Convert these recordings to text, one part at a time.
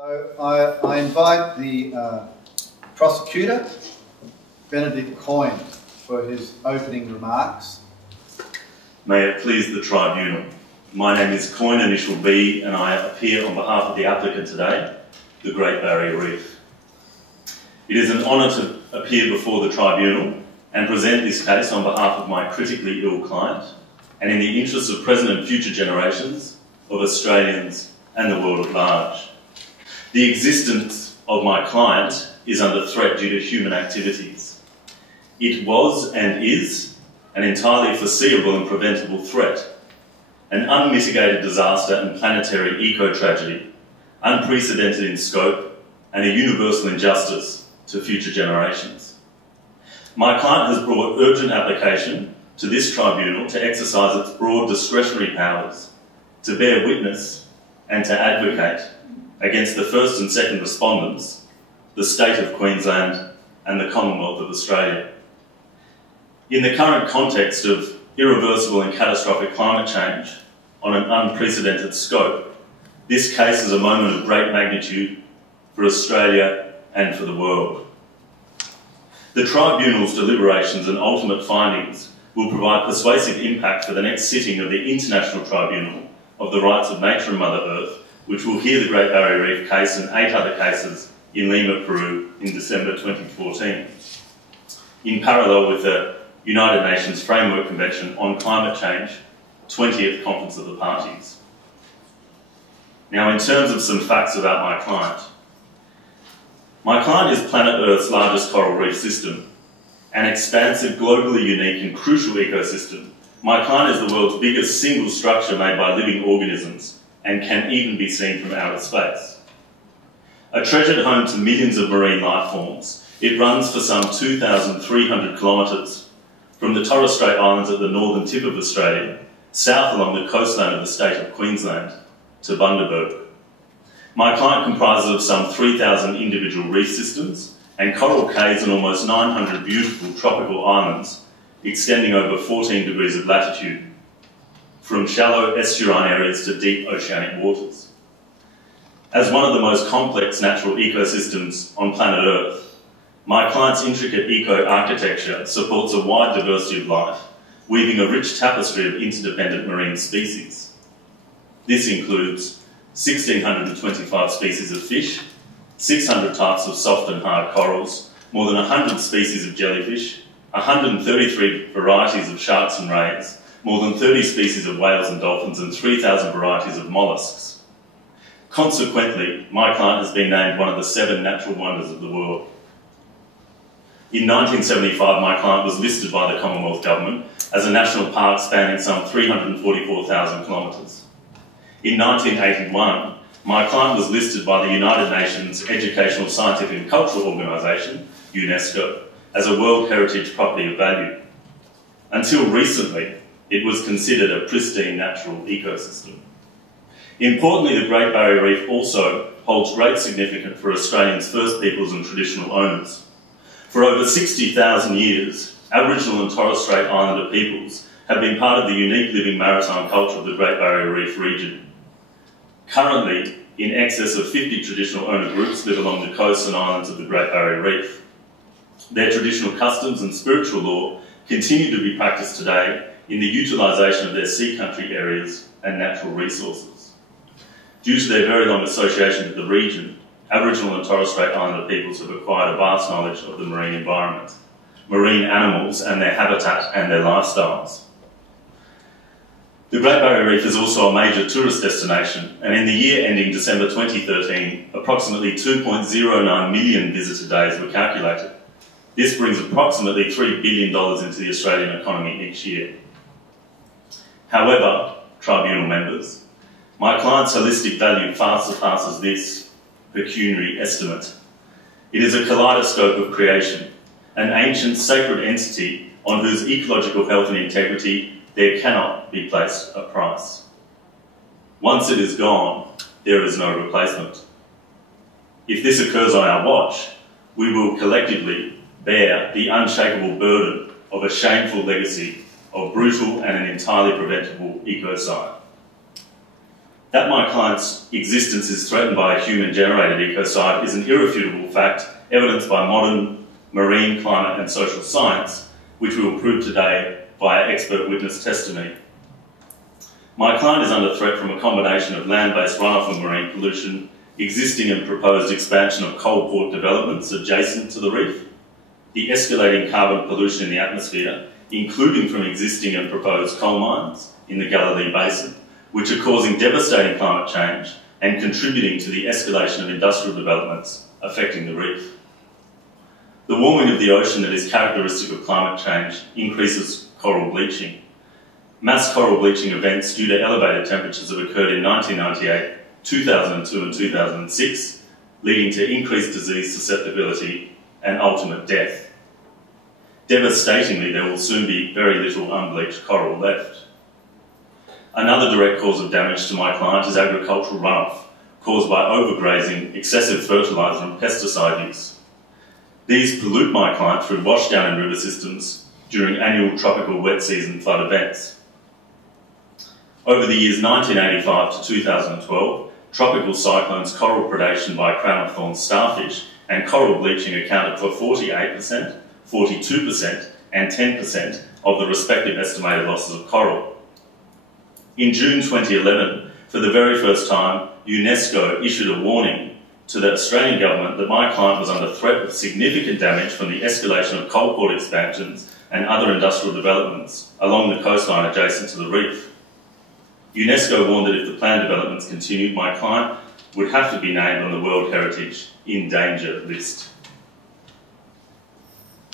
So I invite the prosecutor, Benedict Coyne, for his opening remarks. May it please the Tribunal. My name is Coyne, initial B, and I appear on behalf of the applicant today, the Great Barrier Reef. It is an honour to appear before the Tribunal and present this case on behalf of my critically ill client and in the interests of present and future generations of Australians and the world at large. The existence of my client is under threat due to human activities. It was and is an entirely foreseeable and preventable threat, an unmitigated disaster and planetary eco-tragedy, unprecedented in scope and a universal injustice to future generations. My client has brought urgent application to this tribunal to exercise its broad discretionary powers, to bear witness and to advocate against the first and second respondents, the State of Queensland and the Commonwealth of Australia. In the current context of irreversible and catastrophic climate change on an unprecedented scope, this case is a moment of great magnitude for Australia and for the world. The Tribunal's deliberations and ultimate findings will provide persuasive impact for the next sitting of the International Tribunal of the Rights of Nature and Mother Earth, which will hear the Great Barrier Reef case and 8 other cases in Lima, Peru in December 2014. In parallel with the United Nations Framework Convention on Climate Change, 20th Conference of the Parties. Now, in terms of some facts about my client is planet Earth's largest coral reef system, an expansive, globally unique and crucial ecosystem. My client is the world's biggest single structure made by living organisms and can even be seen from outer space. A treasured home to millions of marine life forms, it runs for some 2,300 kilometres from the Torres Strait Islands at the northern tip of Australia, south along the coastline of the state of Queensland, to Bundaberg. My client comprises of some 3,000 individual reef systems and coral cays and almost 900 beautiful tropical islands extending over 14 degrees of latitude, from shallow estuarine areas to deep oceanic waters. As one of the most complex natural ecosystems on planet Earth, my client's intricate eco-architecture supports a wide diversity of life, weaving a rich tapestry of interdependent marine species. This includes 1,625 species of fish, 600 types of soft and hard corals, more than 100 species of jellyfish, 133 varieties of sharks and rays, more than 30 species of whales and dolphins, and 3,000 varieties of molluscs. Consequently, my client has been named one of the 7 natural wonders of the world. In 1975, my client was listed by the Commonwealth Government as a national park spanning some 344,000 kilometres. In 1981, my client was listed by the United Nations Educational, Scientific and Cultural Organisation, UNESCO, as a World Heritage Property of Value. Until recently, it was considered a pristine natural ecosystem. Importantly, the Great Barrier Reef also holds great significance for Australians' First Peoples and traditional owners. For over 60,000 years, Aboriginal and Torres Strait Islander peoples have been part of the unique living maritime culture of the Great Barrier Reef region. Currently, in excess of 50 traditional owner groups live along the coasts and islands of the Great Barrier Reef. Their traditional customs and spiritual law continue to be practiced today in the utilisation of their sea country areas and natural resources. Due to their very long association with the region, Aboriginal and Torres Strait Islander peoples have acquired a vast knowledge of the marine environment, marine animals and their habitat and their lifestyles. The Great Barrier Reef is also a major tourist destination, and in the year ending December 2013, approximately 2.09 million visitor days were calculated. This brings approximately $3 billion into the Australian economy each year. However, Tribunal members, my client's holistic value far surpasses this pecuniary estimate. It is a kaleidoscope of creation, an ancient sacred entity on whose ecological health and integrity there cannot be placed a price. Once it is gone, there is no replacement. If this occurs on our watch, we will collectively bear the unshakable burden of a shameful legacy of brutal and an entirely preventable ecocide. That my client's existence is threatened by a human-generated ecocide is an irrefutable fact evidenced by modern marine, climate and social science, which we will prove today via expert witness testimony. My client is under threat from a combination of land-based runoff of marine pollution, existing and proposed expansion of coal port developments adjacent to the reef, the escalating carbon pollution in the atmosphere, including from existing and proposed coal mines in the Galilee Basin, which are causing devastating climate change and contributing to the escalation of industrial developments affecting the reef. The warming of the ocean that is characteristic of climate change increases coral bleaching. Mass coral bleaching events due to elevated temperatures have occurred in 1998, 2002 and 2006, leading to increased disease susceptibility and ultimate death. Devastatingly, there will soon be very little unbleached coral left. Another direct cause of damage to my client is agricultural runoff, caused by overgrazing, excessive fertiliser and pesticide use. These pollute my client through washdown in river systems during annual tropical wet season flood events. Over the years 1985 to 2012, tropical cyclones, coral predation by crown-of-thorns starfish and coral bleaching accounted for 48%, 42% and 10% of the respective estimated losses of coral. In June 2011, for the very first time, UNESCO issued a warning to the Australian government that my client was under threat of significant damage from the escalation of coal port expansions and other industrial developments along the coastline adjacent to the reef. UNESCO warned that if the planned developments continued, my client would have to be named on the World Heritage in Danger list.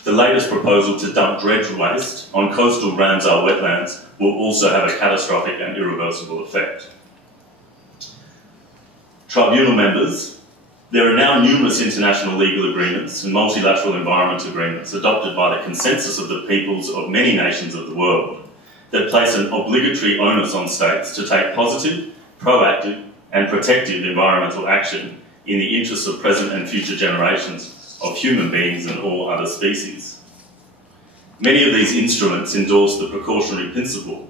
The latest proposal to dump dredge waste on coastal Ramsar wetlands will also have a catastrophic and irreversible effect. Tribunal members, there are now numerous international legal agreements and multilateral environment agreements adopted by the consensus of the peoples of many nations of the world that place an obligatory onus on states to take positive, proactive and protective environmental action in the interests of present and future generations of human beings and all other species. Many of these instruments endorse the precautionary principle,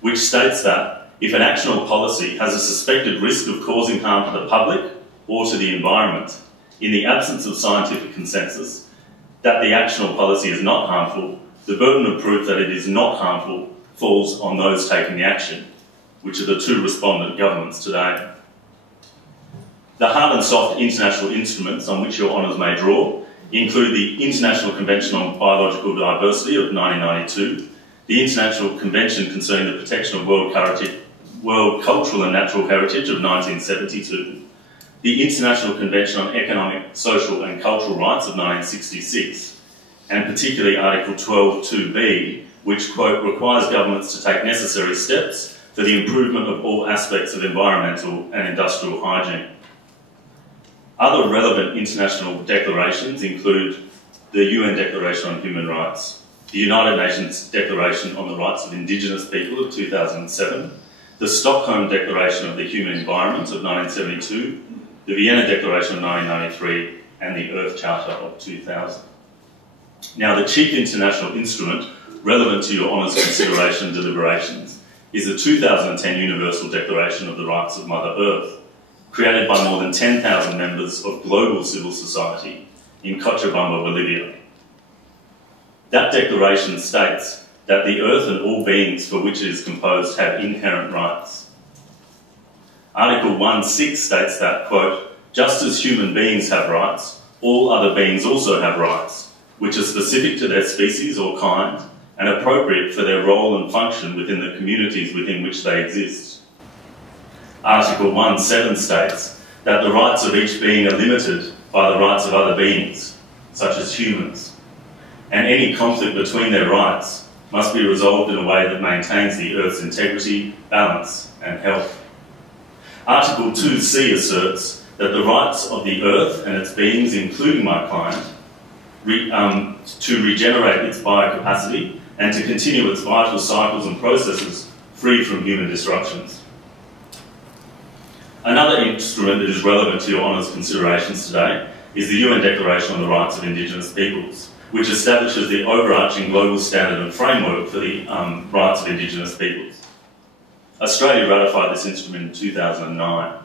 which states that if an actionable policy has a suspected risk of causing harm to the public or to the environment, in the absence of scientific consensus that the actionable policy is not harmful, the burden of proof that it is not harmful falls on those taking the action, which are the two respondent governments today. The hard and soft international instruments on which your honours may draw include the International Convention on Biological Diversity of 1992, the International Convention Concerning the Protection of World Cultural and Natural Heritage of 1972, the International Convention on Economic, Social and Cultural Rights of 1966, and particularly Article 12.2b, which, quote, requires governments to take necessary steps for the improvement of all aspects of environmental and industrial hygiene. Other relevant international declarations include the UN Declaration on Human Rights, the United Nations Declaration on the Rights of Indigenous People of 2007, the Stockholm Declaration of the Human Environment of 1972, the Vienna Declaration of 1993, and the Earth Charter of 2000. Now, the chief international instrument relevant to your honours consideration deliberations is the 2010 Universal Declaration of the Rights of Mother Earth, created by more than 10,000 members of global civil society in Cochabamba, Bolivia. That declaration states that the earth and all beings for which it is composed have inherent rights. Article 1.6 states that, quote, just as human beings have rights, all other beings also have rights, which are specific to their species or kind and appropriate for their role and function within the communities within which they exist. Article 1.7 states that the rights of each being are limited by the rights of other beings, such as humans, and any conflict between their rights must be resolved in a way that maintains the Earth's integrity, balance and health. Article 2c asserts that the rights of the Earth and its beings, including my client, to regenerate its biocapacity and to continue its vital cycles and processes free from human disruptions. Another instrument that is relevant to your honours considerations today is the UN Declaration on the Rights of Indigenous Peoples, which establishes the overarching global standard and framework for the rights of Indigenous peoples. Australia ratified this instrument in 2009,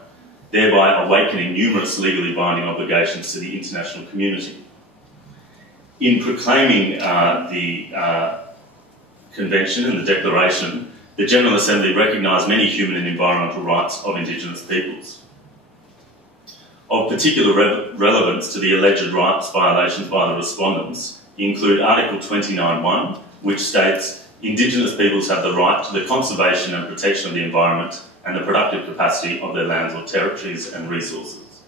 thereby awakening numerous legally binding obligations to the international community. In proclaiming the Convention and the Declaration, the General Assembly recognised many human and environmental rights of Indigenous peoples. Of particular relevance to the alleged rights violations by the respondents include Article 29.1, which states Indigenous peoples have the right to the conservation and protection of the environment and the productive capacity of their lands or territories and resources.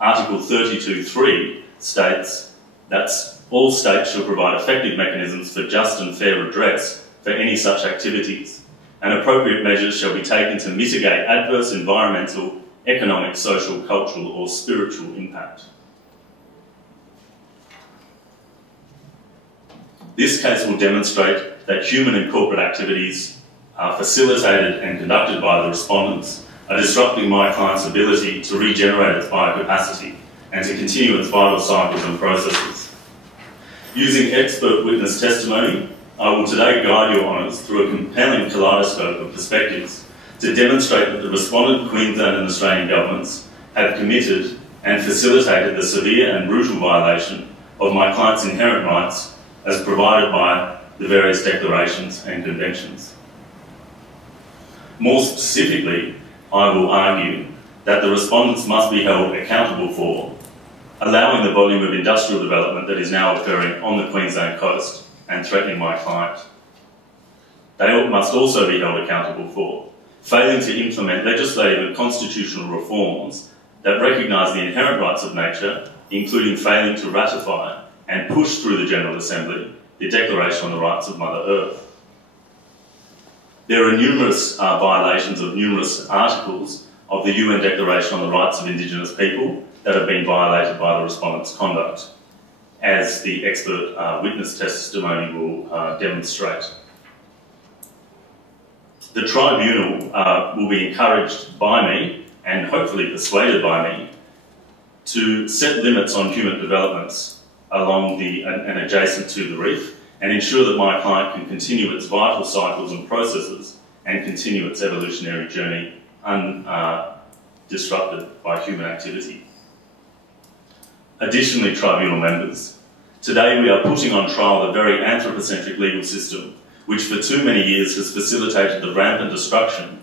Article 32.3 states that all states shall provide effective mechanisms for just and fair redress for any such activities, and appropriate measures shall be taken to mitigate adverse environmental, economic, social, cultural or spiritual impact. This case will demonstrate that human and corporate activities are facilitated and conducted by the respondents, are disrupting my client's ability to regenerate its biocapacity and to continue its vital cycles and processes. Using expert witness testimony, I will today guide your honours through a compelling kaleidoscope of perspectives to demonstrate that the respondent Queensland and Australian governments have committed and facilitated the severe and brutal violation of my client's inherent rights as provided by the various declarations and conventions. More specifically, I will argue that the respondents must be held accountable for allowing the volume of industrial development that is now occurring on the Queensland coast and threatening my client. They must also be held accountable for failing to implement legislative and constitutional reforms that recognise the inherent rights of nature, including failing to ratify and push through the General Assembly the Declaration on the Rights of Mother Earth. There are numerous violations of numerous articles of the UN Declaration on the Rights of Indigenous People that have been violated by the respondents' conduct, as the expert witness testimony will demonstrate. The Tribunal will be encouraged by me, and hopefully persuaded by me, to set limits on human developments along and adjacent to the reef, and ensure that my client can continue its vital cycles and processes and continue its evolutionary journey undisrupted by human activity. Additionally, Tribunal members, today we are putting on trial the very anthropocentric legal system which for too many years has facilitated the rampant destruction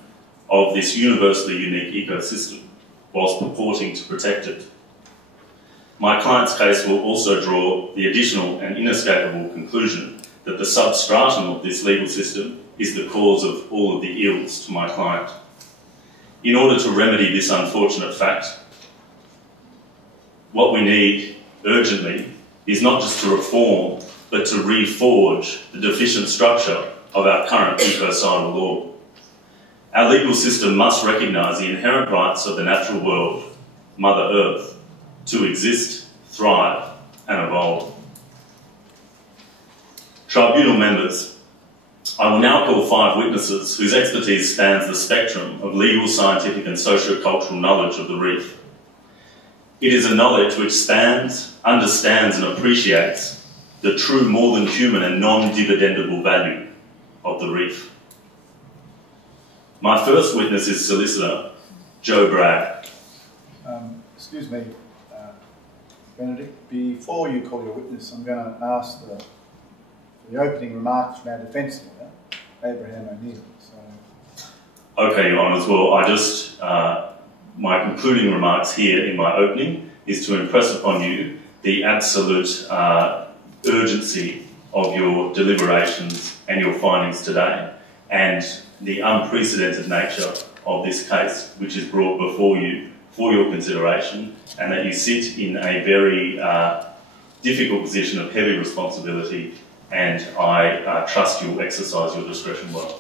of this universally unique ecosystem whilst purporting to protect it. My client's case will also draw the additional and inescapable conclusion that the substratum of this legal system is the cause of all of the ills to my client. In order to remedy this unfortunate fact, what we need urgently is not just to reform, but to reforge the deficient structure of our current ecocidal law. Our legal system must recognise the inherent rights of the natural world, Mother Earth, to exist, thrive and evolve. Tribunal members, I will now call 5 witnesses whose expertise spans the spectrum of legal, scientific and socio-cultural knowledge of the reef. It is a knowledge which spans, understands and appreciates the true more than human and non-dividendable value of the reef. My first witness is Solicitor Joe Bragg. Excuse me, Benedict, before you call your witness, I'm going to ask for the opening remarks from our defence lawyer, Abraham O'Neill. Okay, Your Honours, well, my concluding remarks here in my opening is to impress upon you the absolute urgency of your deliberations and your findings today, and the unprecedented nature of this case which is brought before you for your consideration, and that you sit in a very difficult position of heavy responsibility, and I trust you'll exercise your discretion well.